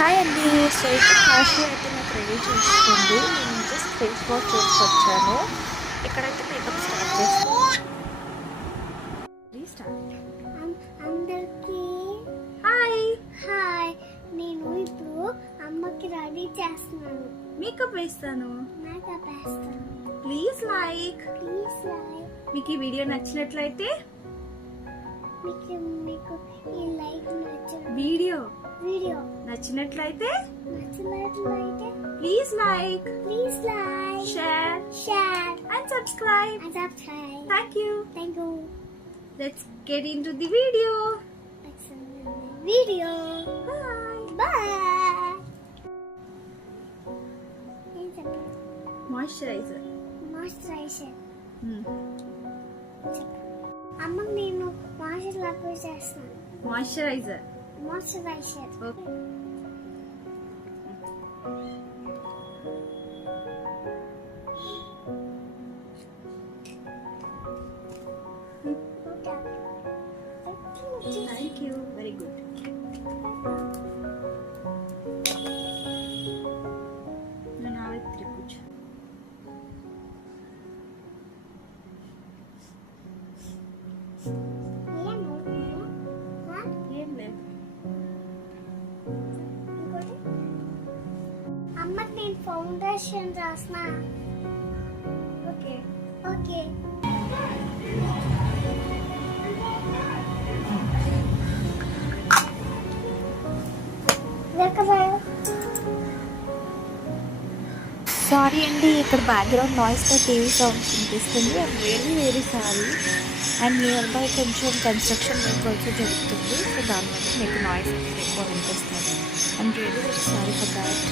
Hi అండి. So ఇప్పుడు కాశీ అయితే నాకు రెడీ చేస్తుంది. నేను జస్ట్ ఫేస్ వాష్ చేసుకొచ్చాను. ఇక్కడైతే మేకప్ స్టార్ట్ చేస్తాను. అందరికి హాయ్. హాయ్. నేను ఇప్పుడు అమ్మకి రెడీ చేస్తున్నాను. మేకప్ వేస్తాను. మేకప్ వేస్తాను. Please like. మీకు ఈ వీడియో నచ్చినట్లయితే మీకు ఈ లైక్ వీడియో వీడియో నచ్చినట్లయితే నచ్చినట్లయితే please like share and subscribe. subscribe. Thank you. Thank you. Let's get into the video. Video. Bye. Bye. Moisturizer. Moisturizer. అమ్మకి నేను మాయిశ్చరైజర్ చేస్తాను. Moisturizer. Moisturiser. Okay. Thank you. Very good. నేను ఆవిత్రి కూర్చో. ఏం లేదు. అమ్మకి నేను ఫౌండేషన్ రాసిన. ఓకే. ఓకే. సారీ అండి, ఇక్కడ బ్యాక్గ్రౌండ్ నాయిస్తో టీవీ సౌండ్స్ వినిపిస్తుంది. I'm really very sorry. And near by కొంచెం కన్స్ట్రక్షన్ వర్క్ ఆల్సో జరుగుతుంది. సో దానివల్ల మీకు నాయిస్ అనేది ఎక్కువ వినిపిస్తుంది. I'm really very sorry for that.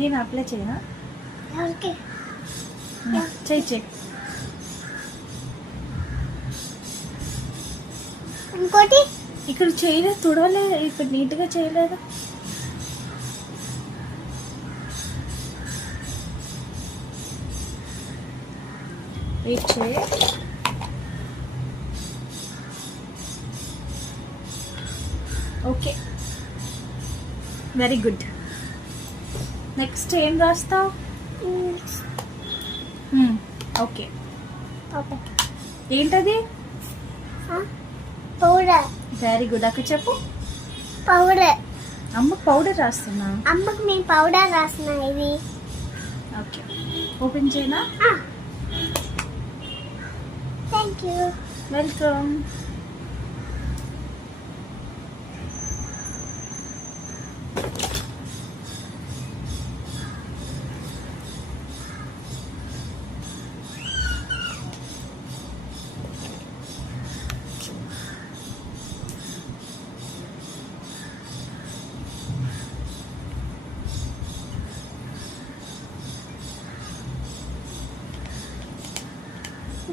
నేను అప్లై చేయనా? చెయ్యి. ఇంకోటి ఇక్కడ చేయలేదు, తుడవలేదు, ఇక్కడ నీట్గా చేయలేదు. వెయిట్ చేయి. Okay, very good. నెక్స్ట్ ఏం రాస్తావు? ఓకే. ఏంటది? పౌడర్. Very good. అక్కడ చెప్పు. పౌడర్. అమ్మ పౌడర్ రాస్తున్నా. అమ్మకి నేను పౌడర్ రాసిన. ఇది ఓకే. ఓపెన్ చేయనా? Thank you. వెల్కమ్.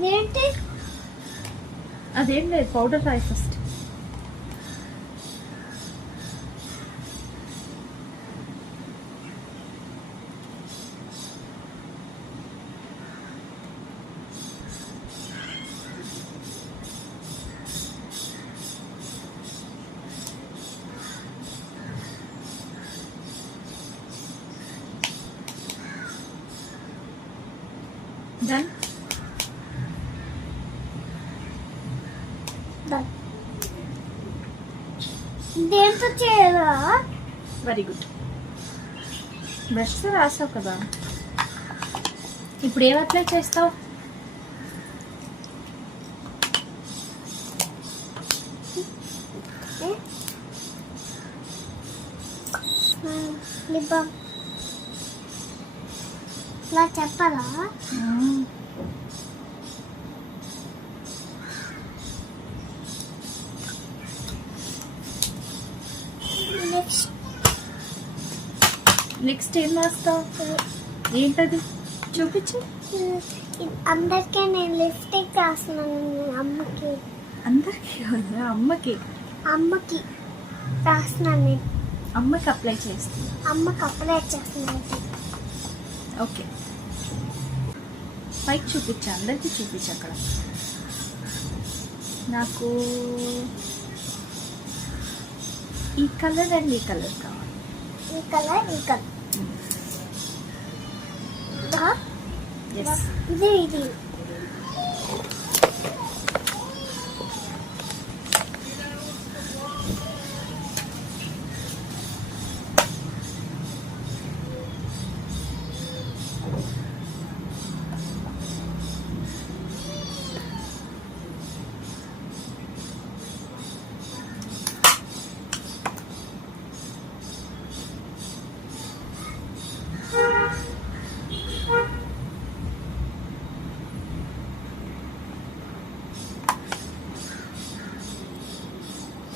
ఏంటి? అదేం లేదు, పౌడర్ రాయి ఫస్ట్. డన్. దేంతో చేయాలా? Very good. బ్రష్తో రాసావు కదా, ఇప్పుడు ఏం అప్లై చేస్తావు? Lip balm. ఇలా చెప్పాలా? నెక్స్ట్ ఏం రాస్తావు? ఏంటది చూపించు. అందరికీ నేను లిప్స్టిక్ రాస్తున్నాను. అమ్మకి అందరికీ కదా, అమ్మకి రాస్తున్నాను. నేను అమ్మకి అప్లై చేస్తుంది. అమ్మకి అప్లై చేస్తున్నాను. ఓకే, పైకి చూపించా, అందరికీ చూపించు. అక్కడ నాకు ఈ కలర్ అండ్ ఈ కలర్ కావాలి. ఈ కలర్ ఎస్, ఇది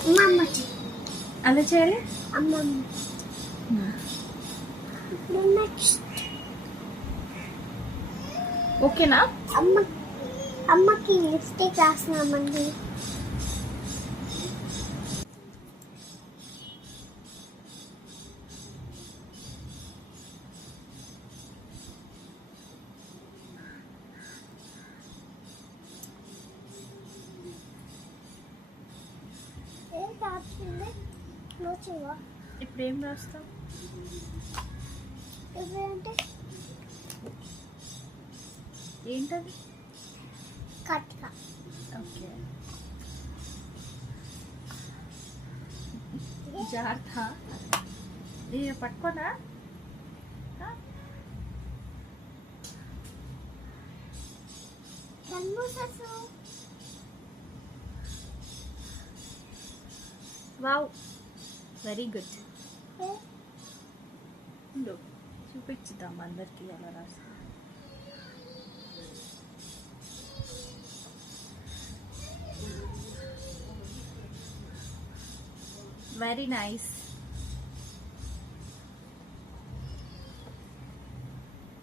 అమ్మమ్మకి. అలా చేయాలి. అమ్మమ్మ నెక్స్ట్ ఓకేనా? అమ్మకి లిప్స్టిక్ రాస్తున్నామండి. ఏం రాస్తుంది? నోచివా ఇప్పుడు ఏం రాస్తావు? ఇవేంటి? ఏంటది? కట్క. ఓకే, జాగ్రత్త. నేను పట్టుకోనా? కన్మూససు. Wow, very good. చూపించుదాం అందరికీ ఎలా రాస్తా. Very nice.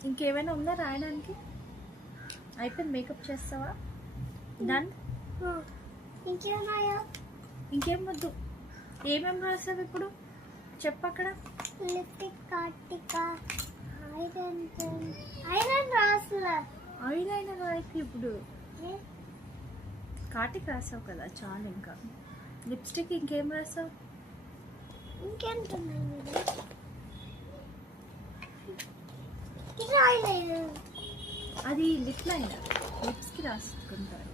ఇంకేమైనా ఉందా రాయడానికి? అయిపోయింది, మేకప్ చేస్తావా? డన్. ఇంకేనాయా? ఇంకేం వద్దు. ఏమేం రాసావు ఇప్పుడు చెప్పు. అక్కడ లిప్స్టిక్, కార్టిక, ఐరన్ రాసులా. ఐలైనర్ రాయకు ఇప్పుడు. కాటికి రాసావు కదా, చాలు. ఇంకా లిప్స్టిక్ ఇంకేం రాసావు? ఇంకేంటున్నాయి మీరు? ఇది ఐలైనర్. అది లిప్ లైనర్, లిప్స్కి రాసుకుంటారు.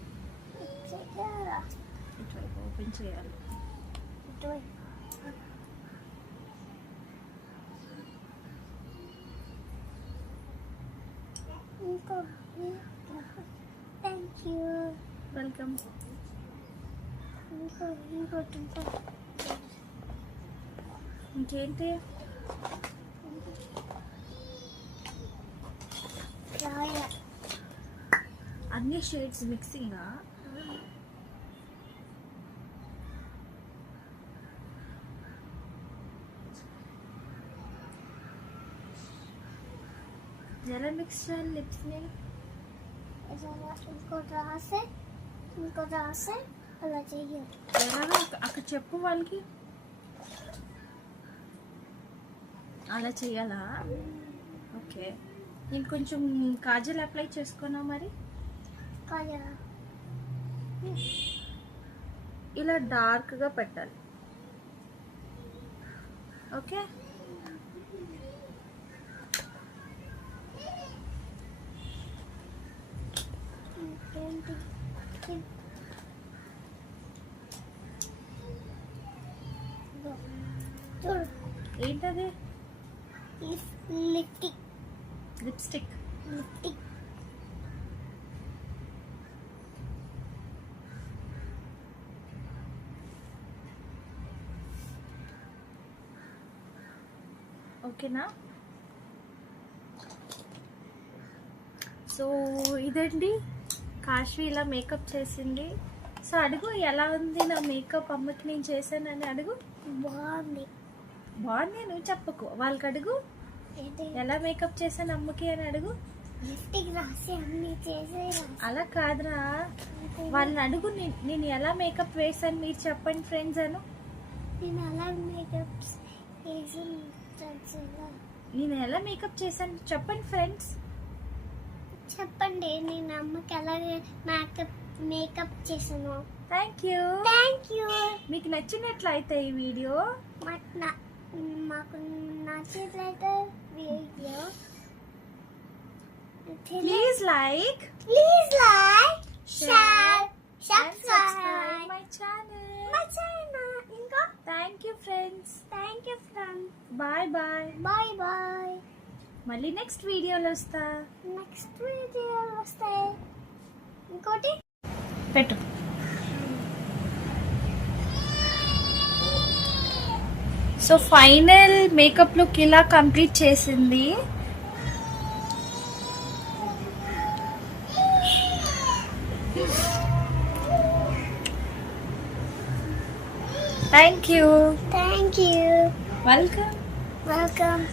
ఇటువైపు ఓపెన్ చేయాలి. Thank you. వెల్కమ్. ఇంకేంటి? అన్ని షేడ్స్ మిక్సింగా? ఎలా మిక్స్ చేయాలి లిప్స్ని? ఇంకోటి రాసే అలా చెయ్యాలి. ఎలాగో అక్కడ చెప్పు వాళ్ళకి. అలా చెయ్యాలా? ఓకే, నేను కొంచెం కాజల్ అప్లై చేసుకున్నా. మరి ఇలా డార్క్గా పెట్టాలి. ఓకే, చూడు. ఏంటది? లిప్స్టిక్. లిప్స్టిక్. ఓకేనా? సో ఇదండి, కాశ్వి ఇలా మేకప్ చేసింది. సో అడుగు, ఎలా ఉంది నా మేకప్? అమ్మకి నేను చేశానని అడుగు. బాగుంది. బాగుంది నువ్వు చెప్పకు, వాళ్ళకి అడుగు. ఏంటి ఎలా మేకప్ చేశాను అమ్మకి అని అడుగు. లిప్స్టిక్ రాసి అన్ని చేసి అలా కాదురా, వాళ్ళని అడుగు నేను ఎలా మేకప్ వేసాను మీరు చెప్పండి ఫ్రెండ్స్ అను. నేను అలా మేకప్ వేసి తెలుసుగా. నేను ఎలా మేకప్ చేశాను చెప్పండి ఫ్రెండ్స్. చెప్పండి నేను అమ్మకి అలాగే మేకప్ చేసాను. Thank you. Thank you. మీకు నచ్చినట్లయితే ఈ వీడియో మాకు నచ్చినట్లయితే video please like share subscribe my my channel. Channel. ఇంకా thank you friends. Thank you friend. Bye bye. Bye bye. మళ్ళీ నెక్స్ట్ వీడియోలో వస్తా. నెక్స్ట్ వీడియో వస్తాయి. ఇంకోటి పెట్టు. సో ఫైనల్ మేకప్ లుక్ ఇలా కంప్లీట్ చేసింది. Thank you. Thank you. Welcome. Welcome.